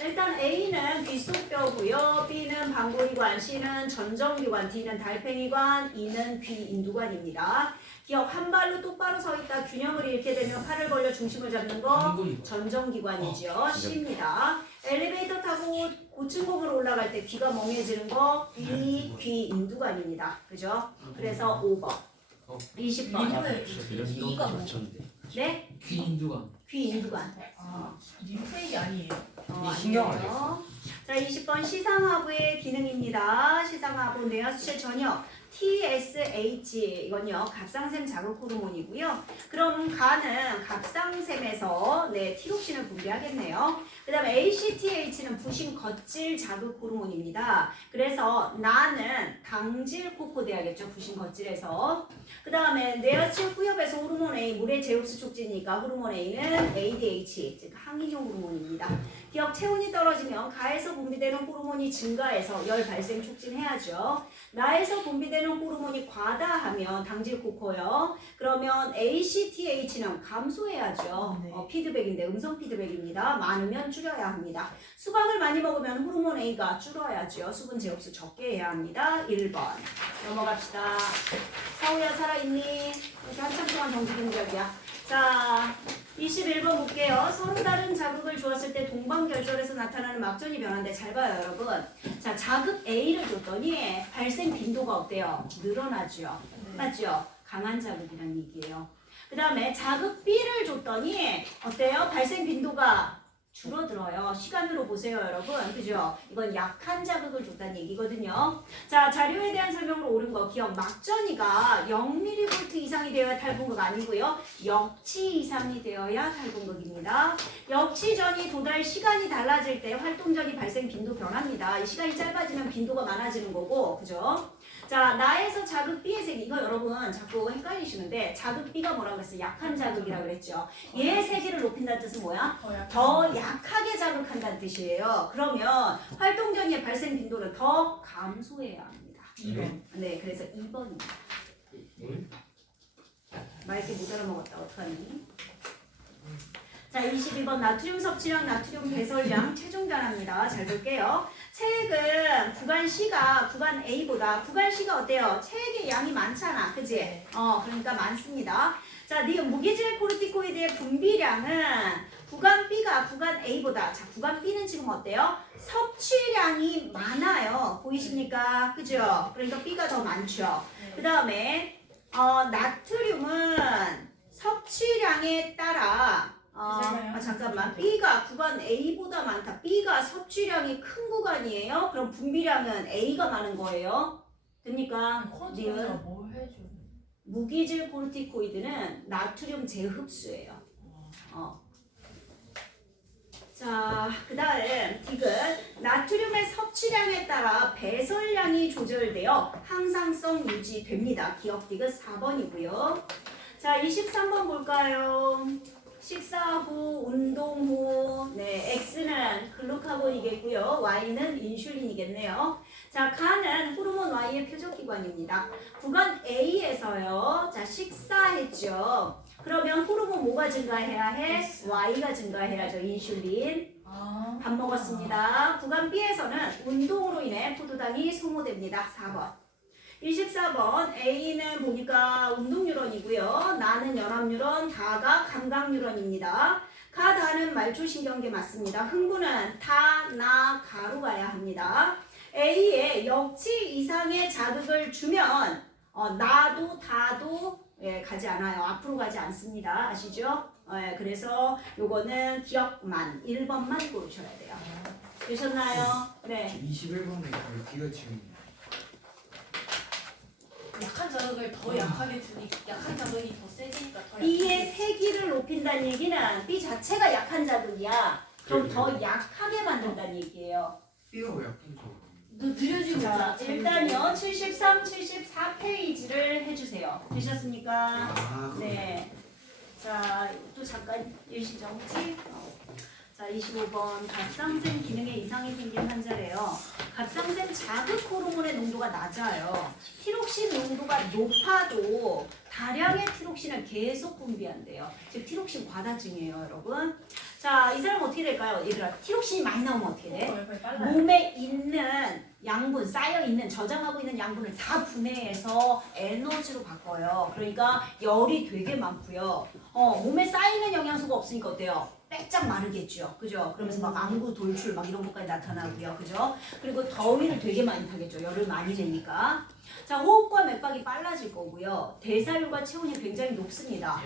일단 A는 귓속뼈고요. B는 방골이관, C는 전정기관, D는 달팽이관, E는 귀인두관입니다. 기억, 한 발로 똑바로 서 있다 균형을 잃게 되면 팔을 벌려 중심을 잡는 거 방골이관. 전정기관이죠. C입니다. 엘리베이터 타고 고층공으로 올라갈 때 귀가 멍해지는 거 귀인두관입니다. 그죠? 그래서 5번. 20번. 이가 뭐? 네? 귀인두관. 귀인두관. 아, 림프액이 아니에요. 이 신경 아니에요. 자, 20번 시상하부의 기능입니다. 시상하부 뇌하수체 전역 TSH 이건요 갑상샘 자극 호르몬이고요. 그럼 간은 갑상샘에서 티록신을 분비하겠네요. 그 다음에 ACTH는 부신 겉질 자극 호르몬입니다. 그래서 나는 당질 코코돼야겠죠. 부신 겉질에서. 그 다음에 뇌하수체 후엽에서 호르몬 A 물의 제흡수 촉진이니까 호르몬 A는 ADH 즉 항인용 호르몬입니다. 기억, 체온이 떨어지면 가에서 분비되는 호르몬이 증가해서 열 발생 촉진해야죠. 나에서 분비되는 호르몬이 과다하면 당질 코코요. 그러면 ACTH는 감소해야죠. 네. 피드백인데 음성 피드백입니다. 많으면 줄여야 합니다. 수박을 많이 먹으면 호르몬 A가 줄어야죠. 수분 제흡수 적게 해야 합니다. 1번 넘어갑시다. 서우야 살아있니? 이렇게 한참 동안 정지동작이야. 자, 21번 볼게요. 서로 다른 자극을 주었을 때 동방결절에서 나타나는 막전이 변화인데 잘 봐요, 여러분. 자, 자극 A를 줬더니 발생 빈도가 어때요? 늘어나죠. 맞죠? 강한 자극이란 얘기예요. 그 다음에 자극 B를 줬더니 어때요? 발생 빈도가 줄어들어요. 시간으로 보세요, 여러분. 그죠? 이건 약한 자극을 줬다는 얘기거든요. 자, 자료에 대한 설명으로 옳은 거 기억. 막전이가 0mV 이상이 되어야 탈분극 아니고요. 역치 이상이 되어야 탈분극입니다. 역치전이 도달 시간이 달라질 때 활동전이 발생 빈도 변합니다. 이 시간이 짧아지면 빈도가 많아지는 거고, 그죠? 자, 나에서 자극 B의 세기. 이거 여러분 자꾸 헷갈리시는데 자극 B가 뭐라고 그랬어요? 약한 자극이라고 그랬죠. 얘의 세기를 높인다는 뜻은 뭐야? 더 약하게 자극한다는 뜻이에요. 그러면 활동 전의 발생 빈도는 더 감소해야 합니다. 2번. 네, 그래서 2번입니다. 말게 못 알아먹었다. 어떡하니? 자, 22번 나트륨 섭취량, 나트륨 배설량, 체중 변화입니다. 잘 볼게요. 체액은 구간 C가 구간 A보다 구간 C가 어때요? 체액의 양이 많잖아. 그지? 네. 그러니까 많습니다. 자, 니은 무기질 코르티코이드의 분비량은 구간 B가 구간 A보다 자, 구간 B는 지금 어때요? 섭취량이 많아요. 보이십니까? 그죠? 그러니까 B가 더 많죠. 그 다음에 나트륨은 섭취량에 따라 잠깐만. B가 구간 A보다 많다. B가 섭취량이 큰 구간이에요. 그럼 분비량은 A가 많은 거예요. 됩니까? 코르티코이드가 뭘 해줘? 무기질 코르티코이드는 나트륨 재흡수예요. 자, 그 다음 디귿. 나트륨의 섭취량에 따라 배설량이 조절되어 항상성 유지됩니다. 기억 디귿 4번이고요. 자, 23번 볼까요? 식사 후, 운동 후, X는 글루카곤이겠고요. Y는 인슐린이겠네요. 자, 간은 호르몬 Y의 표적기관입니다. 구간 A에서요. 자, 식사했죠. 그러면 호르몬 뭐가 증가해야 해? Y가 증가해야죠. 인슐린. 밥 먹었습니다. 구간 B에서는 운동으로 인해 포도당이 소모됩니다. 4번. 24번 A는 보니까 운동뉴런이고요. 나는 연합뉴런, 다가 감각뉴런입니다. 가, 다는 말초신경계 맞습니다. 흥분은 다, 나, 가로 가야 합니다. A에 역치 이상의 자극을 주면 나도, 다도 가지 않아요. 앞으로 가지 않습니다. 아시죠? 그래서 요거는 기억만 1번만 고르셔야 돼요. 되셨나요? 네. 21번에 D가 지금 약한 자극을 더 약하게 주니까 약한 자극이 더 세지니까 더 B의 세기를 높인다는 얘기는 B 자체가 약한 자극이야. 그럼 더 약하게 만든다는 얘기예요. B가 왜 약한 거? 느려지고 자, 일단요. 73, 74페이지를 해주세요. 되셨습니까? 아, 네. 자, 또 잠깐 일시정지. 자, 25번 갑상샘 기능에 이상이 생긴 환자래요. 갑상샘 자극 호르몬의 농도가 낮아요. 티록신 농도가 높아도 다량의 티록신을 계속 분비한대요. 즉 티록신 과다증이에요, 여러분. 자, 이 사람 어떻게 될까요? 얘들아, 티록신이 많이 나오면 어떻게 돼? 빨라요. 몸에 있는 양분, 쌓여있는, 저장하고 있는 양분을 다 분해해서 에너지로 바꿔요. 그러니까 열이 되게 많고요. 몸에 쌓이는 영양소가 없으니까 어때요? 빼짝 마르겠죠. 그죠? 그러면서 막 안구 돌출 막 이런 것까지 나타나고요. 그죠? 그리고 더위를 되게 많이 타겠죠. 열을 많이 내니까. 자, 호흡과 맥박이 빨라질 거고요. 대사율과 체온이 굉장히 높습니다.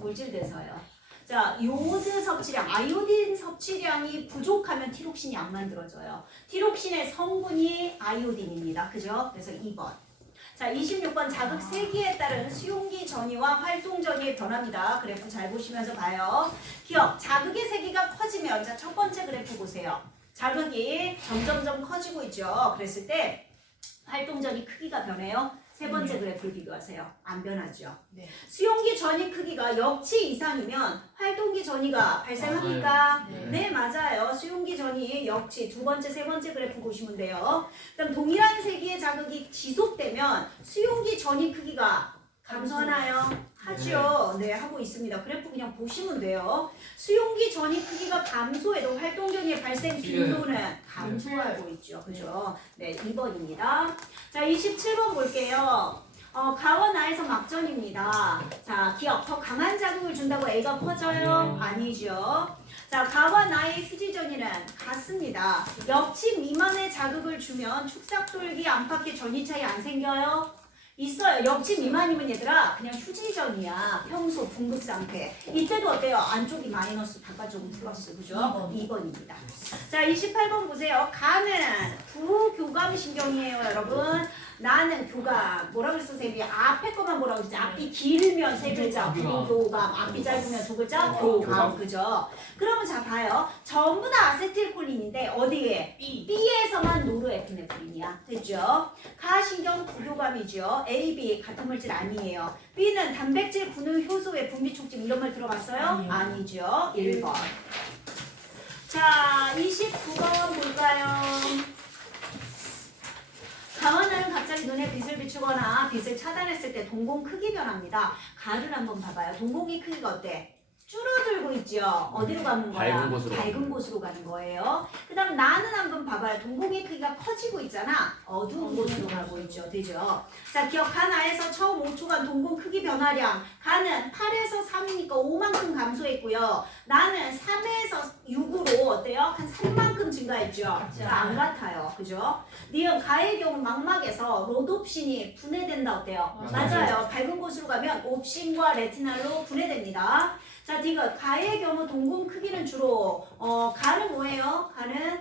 물질대사요. 자, 요오드 섭취량, 아이오딘 섭취량이 부족하면 티록신이 안 만들어져요. 티록신의 성분이 아이오딘입니다. 그죠? 그래서 2번. 자, 26번 자극 세기에 따른 수용기 전이와 활동 전이의 변화입니다. 그래프 잘 보시면서 봐요. 기억, 자극의 세기가 커지면, 자, 첫 번째 그래프 보세요. 자극이 점점점 커지고 있죠. 그랬을 때 활동 전이 크기가 변해요. 세 번째 그래프를 비교하세요. 안 변하죠. 네. 수용기 전이 크기가 역치 이상이면 활동기 전이가 발생합니까? 네. 네, 맞아요. 수용기 전이 역치 두 번째, 세 번째 그래프 보시면 돼요. 그다음 동일한 세기의 자극이 지속되면 수용기 전이 크기가 감소하나요? 하죠. 네, 하고 있습니다. 그래프 그냥 보시면 돼요. 수용기 전이 크기가 감소해도 활동 전이의 발생 빈도는 감소하고 있죠. 그죠? 네, 2번입니다. 자, 27번 볼게요. 가와 나에서 막전입니다. 자, 기억. 더 강한 자극을 준다고 A가 커져요? 아니죠. 자, 가와 나의 휴지전이는 같습니다. 역치 미만의 자극을 주면 축삭돌기, 안팎의 전이 차이 안 생겨요? 있어요. 역치 미만이면 얘들아 그냥 휴지전이야. 평소 분급 상태. 이때도 어때요? 안쪽이 마이너스, 바깥쪽은 플러스. 그죠? 2번입니다. 자, 28번 보세요. 가는 부교감 신경이에요, 여러분. 나는 교감. 뭐라고 그랬어, 쌤이? 앞에 거만 뭐라고 그랬지? 앞이 길면 세 글자, 부교감. 앞이 짧으면 두 글자, 교감. 그죠? 그러면 자, 봐요. 전부 다 아세틸콜린인데 어디에? B에서만 노르에피네프린이야. 됐죠? 가신경 부교감이죠. A, B 같은 물질 아니에요. B는 단백질 분해 효소의 분비 촉진 이런 말 들어봤어요? 아니죠. 1번. 자, 29번 볼까요? 가와나는 갑자기 눈에 빛을 비추거나 빛을 차단했을 때 동공 크기 변화입니다. 가를 한번 봐봐요. 동공의 크기가 어때? 줄어들고 있죠. 어디로 가는 거야? 밝은 곳으로 가는 거예요. 그 다음 나는 한번 봐봐요. 동공의 크기가 커지고 있잖아. 어두운 곳으로 가고 있죠. 되죠? 자, 기억 가나에서 처음 5초간 동공 크기 변화량 가는 8에서 3이니까 5만큼 감소했고요. 나는 3에서 6으로 어때요? 한 3만큼 증가했죠. 안 같아요. 그죠? 니은 가의 경우 망막에서 로도핀이 분해된다. 어때요? 맞아요. 밝은 곳으로 가면 옵신과 레티날로 분해됩니다. 자, 디귿 가의 경우 동공 크기는 주로 가는 뭐예요? 가는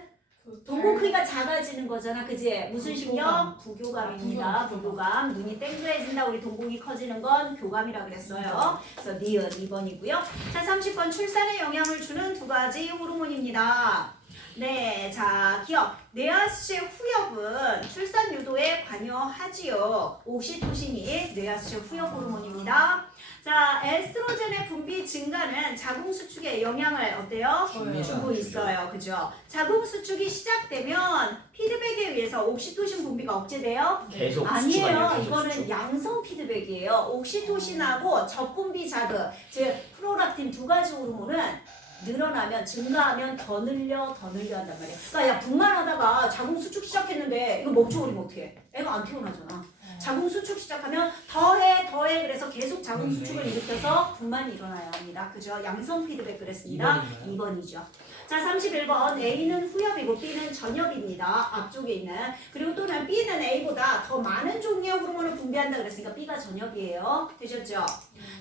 동공 크기가 작아지는 거잖아. 그지? 무슨 신경? 부교감입니다. 부교감. 눈이 땡그레진다. 우리 동공이 커지는 건 교감이라 그랬어요. 그래서 니은 2번이고요. 자, 30번 출산에 영향을 주는 두 가지 호르몬입니다. 네, 자, 기억. 뇌하수체 후엽은 출산 유도에 관여하지요. 옥시토신이 뇌하수체 후엽 호르몬입니다. 자, 에스트로겐의 분비 증가는 자궁 수축에 영향을 어때요? 주고 있어요. 그죠? 자궁 수축이 시작되면 피드백에 의해서 옥시토신 분비가 억제돼요? 계속 아니에요. 이거는 양성 피드백이에요. 옥시토신하고 적분비 자극, 즉 프로락틴 두 가지 호르몬은 늘어나면 증가하면 더 늘려 한단 말이야. 그러니까 야 분만 하다가 자궁 수축 시작했는데 이거 멈춰버리면 어떡해? 애가 안 태어나잖아. 자궁 수축 시작하면 더해 그래서 계속 자궁 수축을 일으켜서 분만이 일어나야 합니다. 그죠? 양성 피드백 그랬습니다. 2번이죠. 자 31번 A는 후엽이고 B는 전엽입니다. 앞쪽에 있는. 그리고 또는 B는 A보다 더 많은 종류의 호르몬을 분비한다 그랬으니까 B가 전엽이에요. 되셨죠?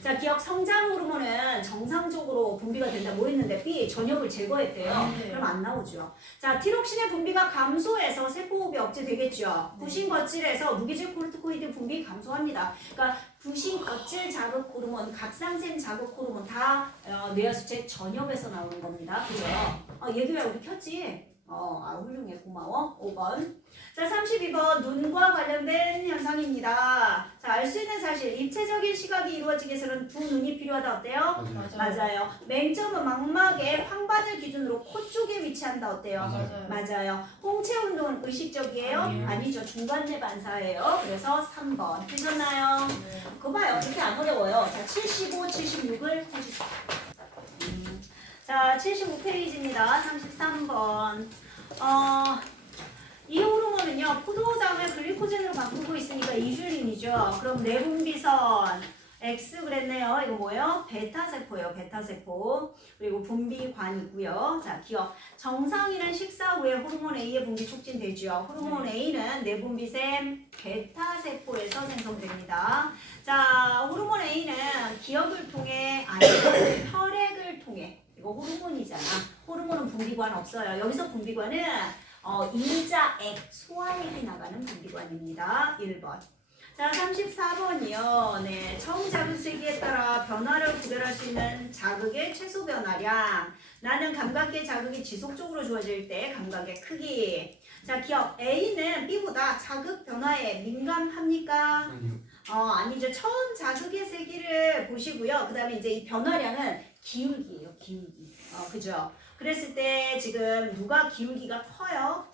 자 기억 성장 호르몬은 정상적으로 분비가 된다 뭐 했는데 B 전엽을 제거했대요. 네. 그럼 안 나오죠. 자 티록신의 분비가 감소해서 세포호흡이 억제되겠죠. 부신 거칠에서 무기질 코르티코이드 분비 감소합니다. 그러니까 부신 거칠 자극 호르몬, 각상생 자극 호르몬 다 뇌하수체 전엽에서 나오는 겁니다. 그죠? 얘기 왜 우리 켰지? 훌륭해. 고마워. 5번. 자, 32번. 눈과 관련된 현상입니다. 자, 알 수 있는 사실. 입체적인 시각이 이루어지기 위해서는 두 눈이 필요하다. 어때요? 맞아요. 맹점은 망막의 황반을 기준으로 코 쪽에 위치한다. 어때요? 맞아요. 홍채 운동은 의식적이에요? 아니죠. 중간내 반사예요. 그래서 3번. 되셨나요? 그거 봐요. 그렇게 안 어려워요. 자, 75, 76을 해주세요. 자, 75페이지입니다. 33번. 이 호르몬은요, 포도 당을 글리코젠으로 바꾸고 있으니까 이듈린이죠. 그럼 내분비선 X 그랬네요. 이거 뭐예요? 베타세포예요. 베타세포. 그리고 분비관이고요. 자, 기억. 정상인은 식사 후에 호르몬 A의 분비 촉진되죠. 호르몬 A는 내분비샘 베타세포에서 생성됩니다. 자, 호르몬 A는 기억을 통해 아니면 혈액을 통해 이거 호르몬이잖아. 호르몬은 분비관 없어요. 여기서 분비관은 인자액, 소화액이 나가는 분비관입니다. 1번. 자, 34번이요. 네, 처음 자극 세기에 따라 변화를 구별할 수 있는 자극의 최소 변화량. 나는 감각계 자극이 지속적으로 주어질 때 감각의 크기. 자, 기억. A는 B보다 자극 변화에 민감합니까? 아니요. 아니죠. 처음 자극의 세기를 보시고요. 그 다음에 이제 이 변화량은 기울기예요. 기울기. 그죠? 그랬을 때 지금 누가 기울기가 커요?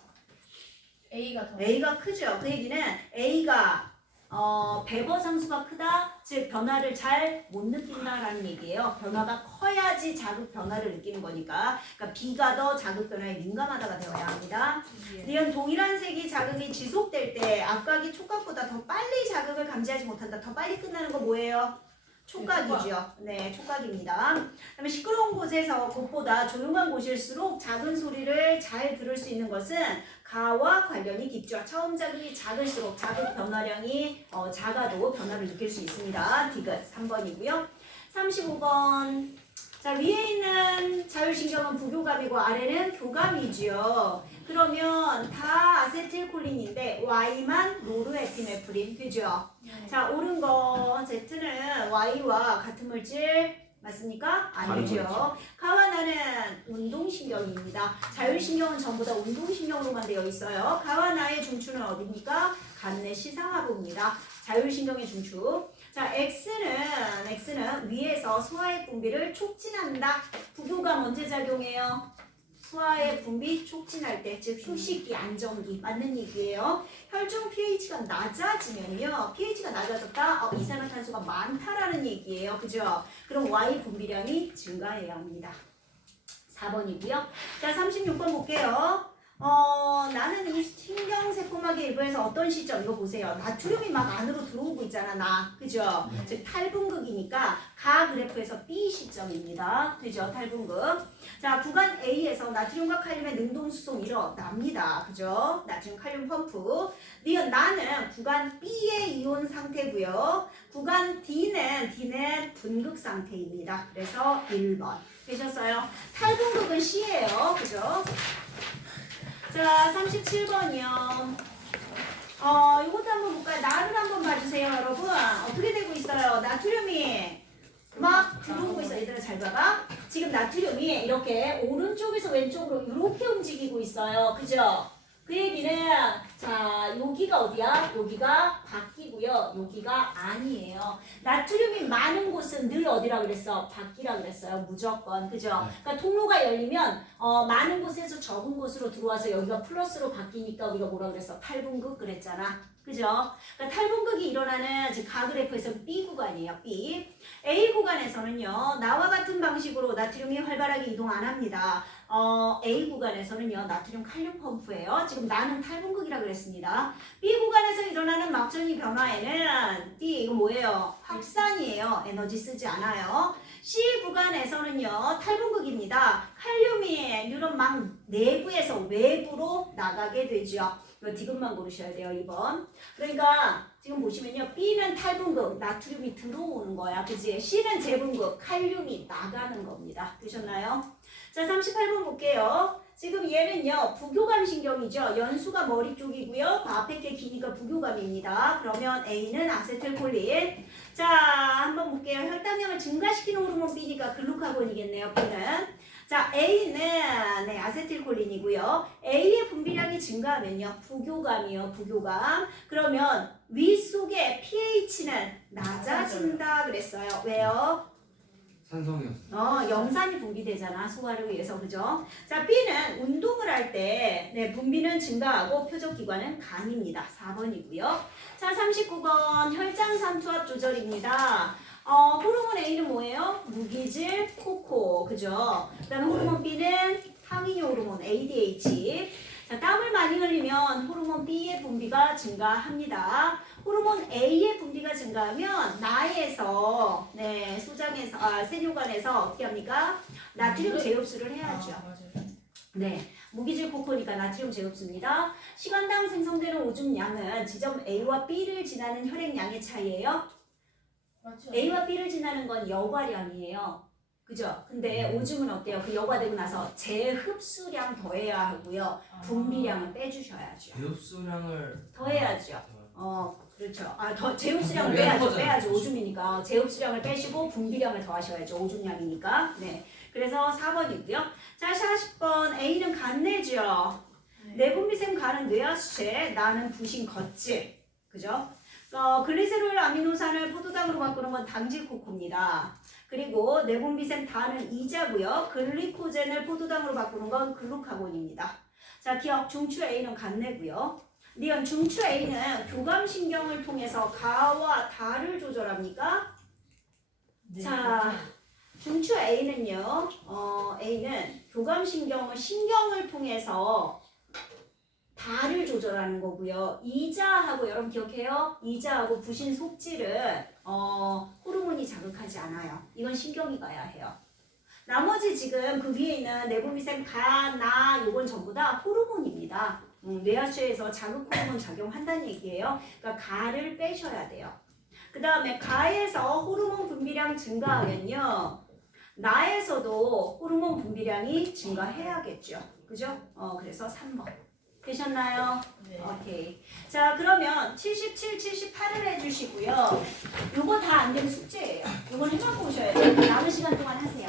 A가 더. A가 크죠. 그 얘기는 A가 배버 상수가 크다, 즉 변화를 잘 못 느낀다라는 얘기예요. 변화가 커야지 자극 변화를 느끼는 거니까. 그러니까 B가 더 자극 변화에 민감하다가 되어야 합니다. 이런 동일한 색이 자극이 지속될 때 앞각이 촉각보다 더 빨리 자극을 감지하지 못한다. 더 빨리 끝나는 거 뭐예요? 촉각이죠. 네, 촉각입니다. 그다음에 시끄러운 곳에서 곳보다 조용한 곳일수록 작은 소리를 잘 들을 수 있는 것은 가와 관련이 깊죠. 처음 자극이 작을수록 자극 변화량이 작아도 변화를 느낄 수 있습니다. 디귿 3번이고요. 35번. 자, 위에 있는 자율신경은 부교감이고 아래는 교감이죠. 그러면 다 아세틸콜린인데 Y만 노르에피네프린. 그죠? 자, 옳은 거 Z는 Y와 같은 물질 맞습니까? 아니죠. 가와 나는 운동신경입니다. 자율신경은 전부 다 운동신경으로만 되어 있어요. 가와 나의 중추는 어디입니까? 간내 시상하부입니다. 자율신경의 중추. 자, X는 위에서 소화액 분비를 촉진한다. 부교감 언제 작용해요? 소화의 분비 촉진할 때, 즉 휴식기, 안정기 맞는 얘기예요. 혈중 pH가 낮아지면요, pH가 낮아졌다, 이산화탄소가 많다라는 얘기예요. 그죠? 그럼 Y 분비량이 증가해야 합니다. 4번이고요. 자, 36번 볼게요. 나는 이 신경세포막의 일부에서 어떤 시점, 이거 보세요. 나트륨이 막 안으로 들어오고 있잖아, 그죠? 즉, 탈분극이니까 가 그래프에서 B 시점입니다. 그죠? 탈분극. 자, 구간 A에서 나트륨과 칼륨의 능동수송 일어납니다. 그죠? 나트륨 칼륨 펌프. 나는 구간 B의 이온 상태고요. 구간 D는 분극 상태입니다. 그래서 1번. 되셨어요? 탈분극은 C예요. 그죠? 자, 37번이요. 이것도 한번 볼까요? 나를 한번 봐주세요, 여러분. 어떻게 되고 있어요? 나트륨이 막 들어오고 있어. 얘들아, 잘 봐봐. 지금 나트륨이 이렇게 오른쪽에서 왼쪽으로 이렇게 움직이고 있어요. 그죠? 그 얘기는, 자, 여기가 어디야? 여기가 밖이고요. 여기가 아니에요. 나트륨이 많은 곳은 늘 어디라 그랬어? 밖이라 그랬어요. 무조건. 그죠? 그러니까 통로가 열리면 많은 곳에서 적은 곳으로 들어와서 여기가 플러스로 바뀌니까 우리가 뭐라 그랬어? 탈분극 그랬잖아. 그죠? 그러니까 탈분극이 일어나는 즉 가그래프에서는 B 구간이에요. B. A 구간에서는요. 나와 같은 방식으로 나트륨이 활발하게 이동 안 합니다. A 구간에서는요. 나트륨 칼륨 펌프예요. 지금 나는 탈분극이라 그랬습니다. B 구간에서 일어나는 막전이 변화에는 B 이거 뭐예요? 확산이에요. 에너지 쓰지 않아요. C 구간에서는요. 탈분극입니다. 칼륨이 뉴런막 내부에서 외부로 나가게 되죠. 이거 디귿만 고르셔야 돼요. 2번. 그러니까 지금 보시면요. B는 탈분극, 나트륨이 들어오는 거야. 그치? C는 재분극, 칼륨이 나가는 겁니다. 되셨나요? 자, 38번 볼게요. 지금 얘는요. 부교감 신경이죠. 연수가 머리 쪽이고요. 그 앞에 게 기니까 부교감입니다. 그러면 A는 아세틸콜린. 자, 한번 볼게요. 혈당량을 증가시키는 호르몬 B니까 글루카곤이겠네요. B는. 자, A는 네, 아세틸콜린이고요. A의 분비량이 증가하면요. 부교감이요. 부교감. 그러면 위 속의 pH는 낮아진다 그랬어요. 왜요? 산성이었어. 염산이 분비되잖아. 소화를 위해서. 그죠? 자, B는 운동을 할 때 네, 분비는 증가하고 표적기관은 간입니다. 4번이고요. 자, 39번 혈장 산투압 조절입니다. 호르몬 A는 뭐예요? 무기질, 코코, 그죠? 그 다음에 호르몬 B는 항인효 호르몬, ADH. 자, 땀을 많이 흘리면 호르몬 B의 분비가 증가합니다. 호르몬 A의 분비가 증가하면 나에서, 네, 소장에서, 세뇨관에서 어떻게 합니까? 나트륨 재흡수를 해야죠. 맞아요. 네, 무기질 코코니까 나트륨 재흡수입니다. 시간당 생성되는 오줌 양은 지점 A와 B를 지나는 혈액량의 차이예요. 맞죠. A와 B를 지나는 건 여과량이에요. 그죠? 근데 오줌은 어때요? 그 여과되고 나서 재흡수량 더해야 하고요. 분비량은 빼주셔야죠. 배흡수량을 더해야죠. 그렇죠. 더 재흡수량을 빼는 빼야죠. 거잖아요. 빼야죠. 오줌이니까. 재흡수량을 빼시고 분비량을 더하셔야죠. 오줌량이니까. 네. 그래서 4번이고요. 자, 40번. A는 간내죠. 내분비샘 간은 뇌하수체, 나는 부신 겉질. 그죠? 글리세롤 아미노산을 포도당으로 바꾸는 건 당질코코입니다. 그리고 내분비샘 다는 이자고요. 글리코젠을 포도당으로 바꾸는 건 글루카곤입니다. 자, 기억 중추 A는 간내고요. 니은 중추 A는 교감신경을 통해서 가와 다를 조절합니까? 네, 자, 중추 A는요. A는 교감신경을 통해서 다를 조절하는 거고요. 이자하고 여러분 기억해요? 이자하고 부신 속질은 호르몬이 자극하지 않아요. 이건 신경이 가야 해요. 나머지 지금 그 위에 있는 내분비샘, 가, 나 요건 전부 다 호르몬입니다. 뇌하수에서 자극 호르몬 작용한다는 얘기예요. 그러니까 가를 빼셔야 돼요. 그 다음에 가에서 호르몬 분비량 증가하면요. 나에서도 호르몬 분비량이 증가해야겠죠. 그죠? 그래서 3번. 되셨나요? 네. 오케이. 자, 그러면 77, 78을 해주시고요. 요거 다 안 되면 숙제예요. 요건 해갖고 오셔야 돼요. 남은 시간 동안 하세요.